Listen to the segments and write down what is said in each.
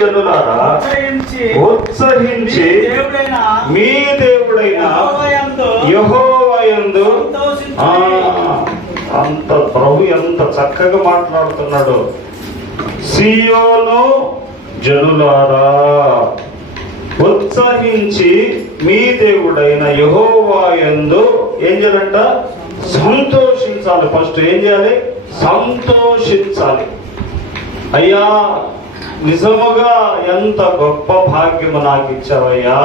జనులారా ఉత్సహించి మీ దేవుడైన యెహోవాయందు. అంత ప్రభు ఎంత చక్కగా మాట్లాడుతున్నాడు. సియోను జనులారా ఉత్సహించి మీ దేవుడైన యహోవాయందు ఏం చేయాలంట? సంతోషించాలి. ఫస్ట్ ఏం చేయాలి? సంతోషించాలి. అయ్యా నిజముగా ఎంత గొప్ప భాగ్యము నాకు ఇచ్చావయ్యా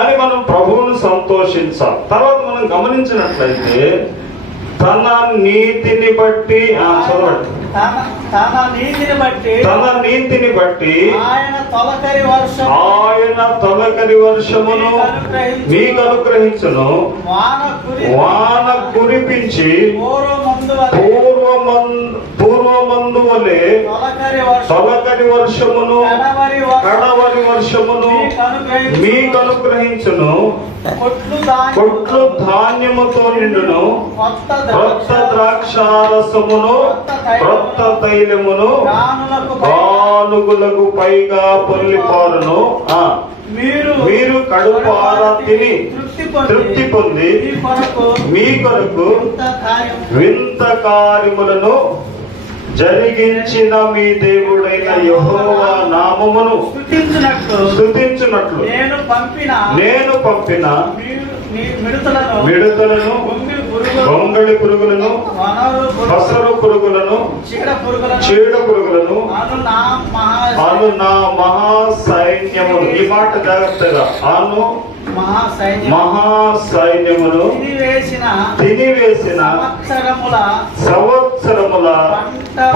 అని మనం ప్రభువును సంతోషించాలి. తర్వాత మనం గమనించినట్లయితే తన నీతిని బట్టి చదవండి. తన తన నీతిని బట్టి తన నీతిని బట్టి ఆయన తొలకరి వర్షం ఆయన తొలకరి వర్షమును మీకు అనుగ్రహించును. వాన కురిపించి పూర్వమందు పూర్వమందు వలె తొలకరి వర్షమును కడవరి వర్షం కడవరి వర్షమును మీకు అనుగ్రహించును. కొట్లు ధాన్యము కొట్లు ధాన్యముతో నిండును. కొత్త ద్రాక్షారసమును క్రొత్త తైలమును గానులకు గానుగులకు పైగా పొల్లిపారును. మీరు మీరు కడుపార తిని తృప్తి పొంది మీ కొరకు వింత కార్యములను జరిగించిన మీ దేవుడైన యెహోవా నామమును స్తుతించున్నట్లు నేను పంపిన నేను పంపిన మిడతలను గొంగళి పురుగులను పసరు పురుగులను చీడ పురుగులను అను నా మహా సైన్యమును ఈ మాట జాగ్రత్తగా. అను మహా సైన్యం మహా సైన్యమును వేసిన తినివేసిన సంవత్సరముల సంవత్సరముల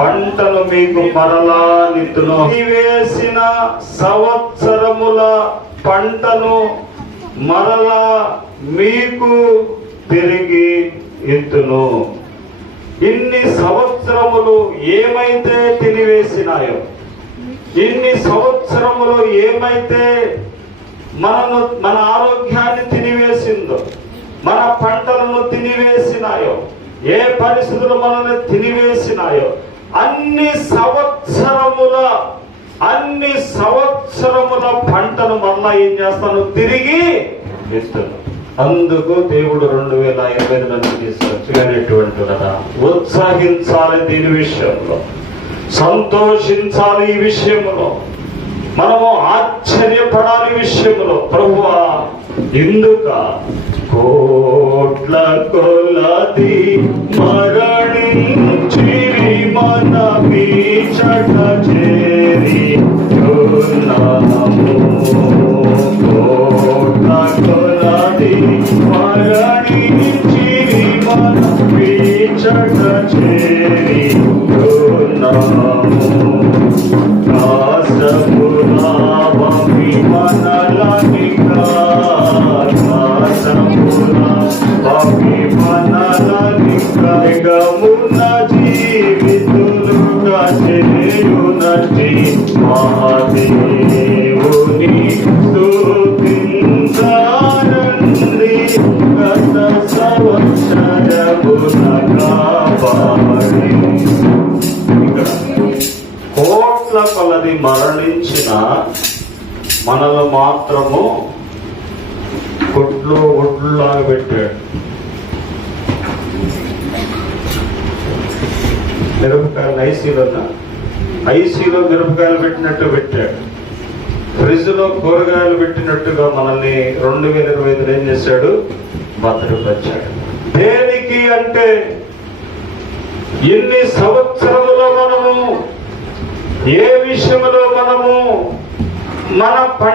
పంటను మీకు మరలా నిత్తును. వేసిన సంవత్సరముల పంటను మరలా మీకు తిరిగి ఎత్తును. ఇన్ని సంవత్సరములు ఏమైతే తినివేసినాయో ఇన్ని సంవత్సరములు ఏమైతే మనను మన ఆరోగ్యాన్ని తినివేసిందో మన పంటలను తినివేసినాయో ఏ పరిస్థితులు మనల్ని తినివేసినాయో అన్ని సంవత్సరముల అన్ని సంవత్సరముల పంటను మళ్ళా ఏం చేస్తాను? తిరిగి ఎత్తును అందుకు దేవుడు రెండు వేల ఇరవై ఎనిమిది తీసుకొచ్చినటువంటి కదా ఉత్సాహించాలి దీని విషయంలో. సంతోషించాలి ఈ విషయంలో మనము ఆశ్చర్యపడాలి విషయంలో ప్రభువా ఎందుక కోట్ల కొలది మరణించిరి మన పీచట చేరి కోట్ల కొలది మరణించిరి మన పీచట చేరి ఉన్నాము. మహాదేవుని స్తుతించారండి గత కోట్ల కొలది మరణించిన మనలు మాత్రము కొట్లు ఒడ్లాగా పెట్టాడు. మిరపకాయలు ఐసీలో ఐసీలో మిరపకాయలు పెట్టినట్టు పెట్టాడు. ఫ్రిడ్జ్లో కూరగాయలు పెట్టినట్టుగా మనల్ని రెండు వేల ఇరవై ఐదులో ఏం చేశాడు? భద్రపరిచాడు. దేనికి అంటే ఎన్ని సంవత్సరములో మనము ఏ విషయంలో మనము మన పంట